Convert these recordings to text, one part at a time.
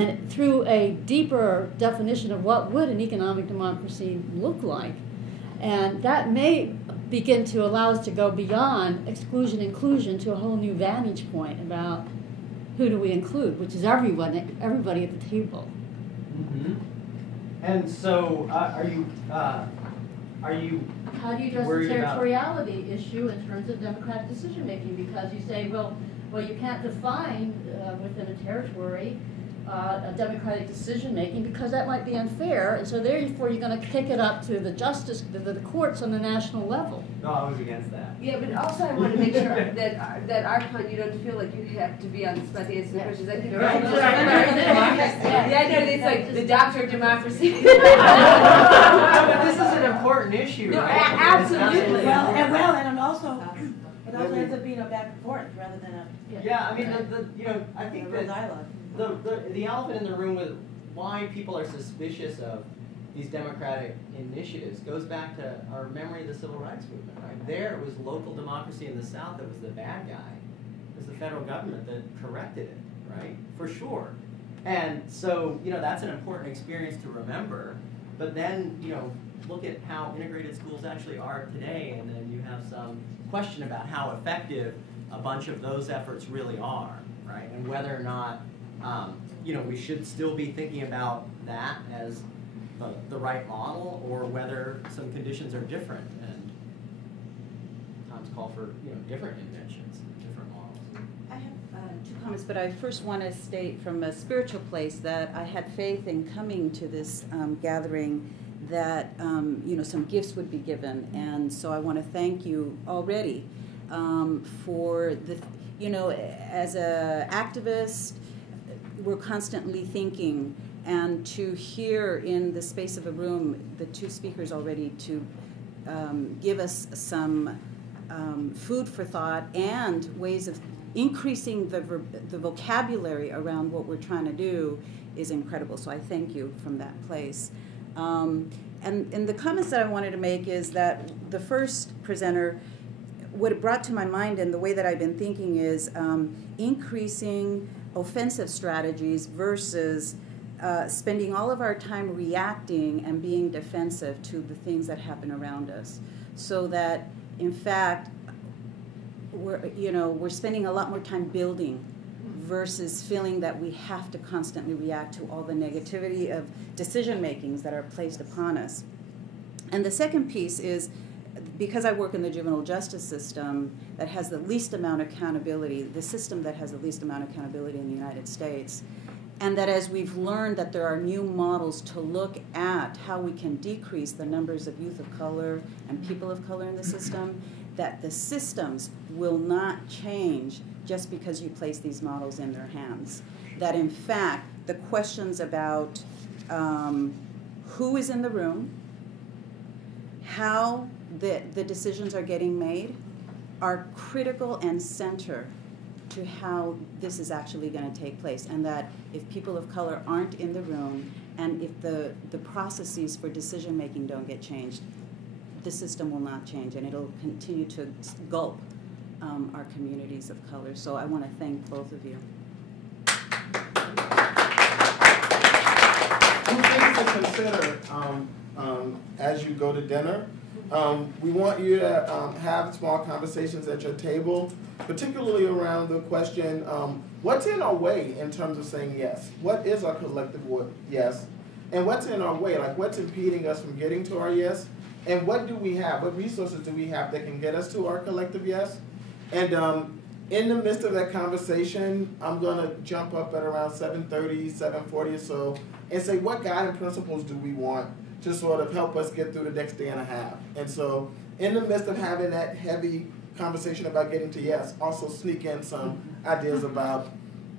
and through a deeper definition of what would an economic democracy look like. And that may begin to allow us to go beyond exclusion, inclusion to a whole new vantage point about who do we include, which is everybody at the table. Mm-hmm. And so, are you how do you address the territoriality issue in terms of democratic decision making? Because you say, well, you can't define within a territory a democratic decision making because that might be unfair, and so therefore you're going to kick it up to the the courts on the national level. No, I was against that. Yeah, but also I want to make sure that Archon, you don't feel like you have to be on the spot to answer the questions. I think it's like the doctor of democracy. But this is an important issue, no, right? Absolutely. And also it also ends up being a back and forth rather than a I mean I think that dialogue. The elephant in the room with why people are suspicious of these democratic initiatives goes back to our memory of the civil rights movement, right? There it was local democracy in the South that was the bad guy. It was the federal government that corrected it, right? For sure. And so, that's an important experience to remember. But then, look at how integrated schools actually are today, and then you have some question about how effective a bunch of those efforts really are, right? And whether or not we should still be thinking about that as the right model, or whether some conditions are different, and times call for different inventions, different models. I have 2 comments, but I first want to state from a spiritual place that I had faith in coming to this gathering that some gifts would be given, and so I want to thank you already for the as a activist. We're constantly thinking, and to hear in the space of a room the 2 speakers already to give us some food for thought and ways of increasing the vocabulary around what we're trying to do is incredible. So I thank you from that place. And the comments that I wanted to make is that the first presenter, what it brought to my mind and the way that I've been thinking is increasing offensive strategies versus spending all of our time reacting and being defensive to the things that happen around us, so that in fact we're spending a lot more time building versus feeling that we have to constantly react to all the negativity of decision makings that are placed upon us. And the second piece is, because I work in the juvenile justice system that has the least amount of accountability, the system that has the least amount of accountability in the United States, and that as we've learned that there are new models to look at how we can decrease the numbers of youth of color and people of color in the system, that the systems will not change just because you place these models in their hands. That in fact, the questions about who is in the room, how the decisions are getting made are critical and center to how this is actually going to take place, and that if people of color aren't in the room and if the processes for decision making don't get changed, the system will not change, and it'll continue to gulp our communities of color. So I want to thank both of you. 2 things to consider as you go to dinner. We want you to have small conversations at your table, particularly around the question, what's in our way in terms of saying yes? What is our collective yes? And what's in our way? Like, what's impeding us from getting to our yes? And what do we have? What resources do we have that can get us to our collective yes? And in the midst of that conversation, I'm going to jump up at around 7:30, 7:40 or so, and say, what guiding principles do we want to sort of help us get through the next day and a half? And so in the midst of having that heavy conversation about getting to yes, also sneak in some ideas about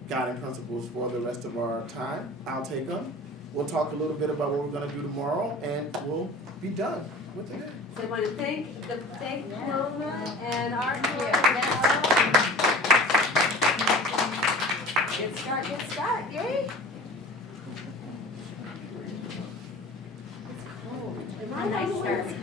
guiding principles for the rest of our time. I'll take them. We'll talk a little bit about what we're going to do tomorrow, and we'll be done with the day. So I want to thank Paloma and Art here. Get start, yay! It's cold. A nice start.